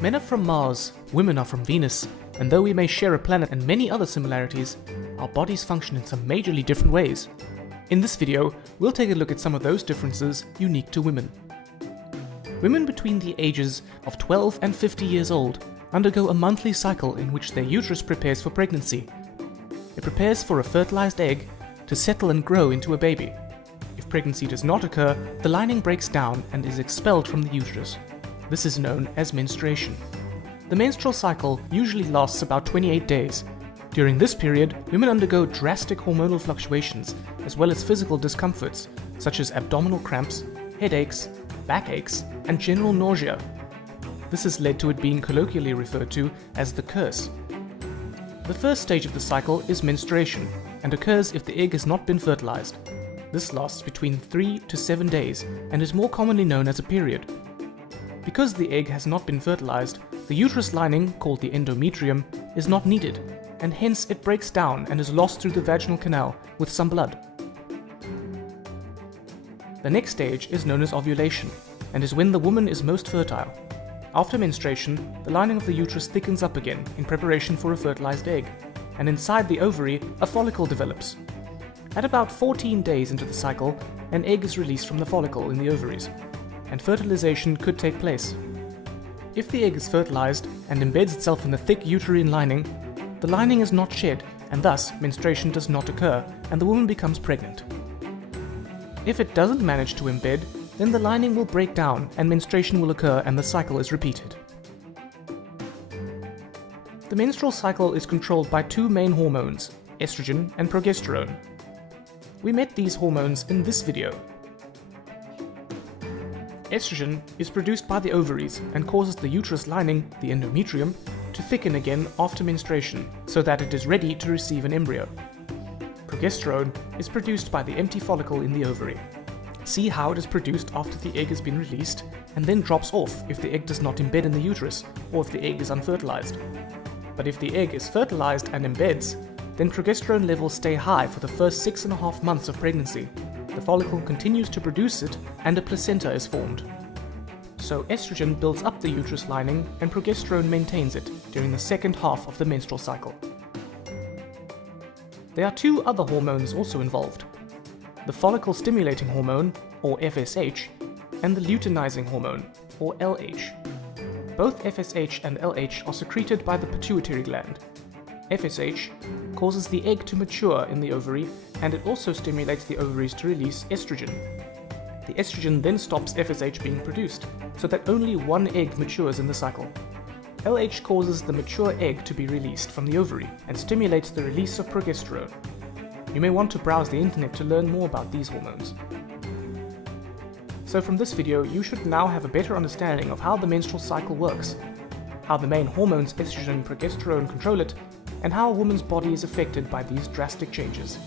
Men are from Mars, women are from Venus, and though we may share a planet and many other similarities, our bodies function in some majorly different ways. In this video, we'll take a look at some of those differences unique to women. Women between the ages of 12 and 50 years old undergo a monthly cycle in which their uterus prepares for pregnancy. It prepares for a fertilized egg to settle and grow into a baby. If pregnancy does not occur, the lining breaks down and is expelled from the uterus. This is known as menstruation. The menstrual cycle usually lasts about 28 days. During this period, women undergo drastic hormonal fluctuations as well as physical discomforts such as abdominal cramps, headaches, backaches, and general nausea. This has led to it being colloquially referred to as the curse. The first stage of the cycle is menstruation and occurs if the egg has not been fertilized. This lasts between 3 to 7 days and is more commonly known as a period. Because the egg has not been fertilized, the uterus lining, called the endometrium, is not needed, and hence it breaks down and is lost through the vaginal canal with some blood. The next stage is known as ovulation, and is when the woman is most fertile. After menstruation, the lining of the uterus thickens up again in preparation for a fertilized egg, and inside the ovary, a follicle develops. At about 14 days into the cycle, an egg is released from the follicle in the ovaries, and fertilization could take place. If the egg is fertilized and embeds itself in the thick uterine lining, the lining is not shed, and thus menstruation does not occur, and the woman becomes pregnant. If it doesn't manage to embed, then the lining will break down and menstruation will occur and the cycle is repeated. The menstrual cycle is controlled by two main hormones, estrogen and progesterone. We met these hormones in this video. Estrogen is produced by the ovaries and causes the uterus lining, the endometrium, to thicken again after menstruation so that it is ready to receive an embryo. Progesterone is produced by the empty follicle in the ovary. See how it is produced after the egg has been released and then drops off if the egg does not embed in the uterus or if the egg is unfertilized. But if the egg is fertilized and embeds, then progesterone levels stay high for the first 6.5 months of pregnancy. The follicle continues to produce it and a placenta is formed. So estrogen builds up the uterus lining and progesterone maintains it during the second half of the menstrual cycle. There are two other hormones also involved: the follicle stimulating hormone, or FSH, and the luteinizing hormone, or LH. Both FSH and LH are secreted by the pituitary gland. FSH causes the egg to mature in the ovary, and it also stimulates the ovaries to release estrogen. The estrogen then stops FSH being produced, so that only one egg matures in the cycle. LH causes the mature egg to be released from the ovary and stimulates the release of progesterone. You may want to browse the internet to learn more about these hormones. So from this video, you should now have a better understanding of how the menstrual cycle works, how the main hormones estrogen and progesterone control it, and how a woman's body is affected by these drastic changes.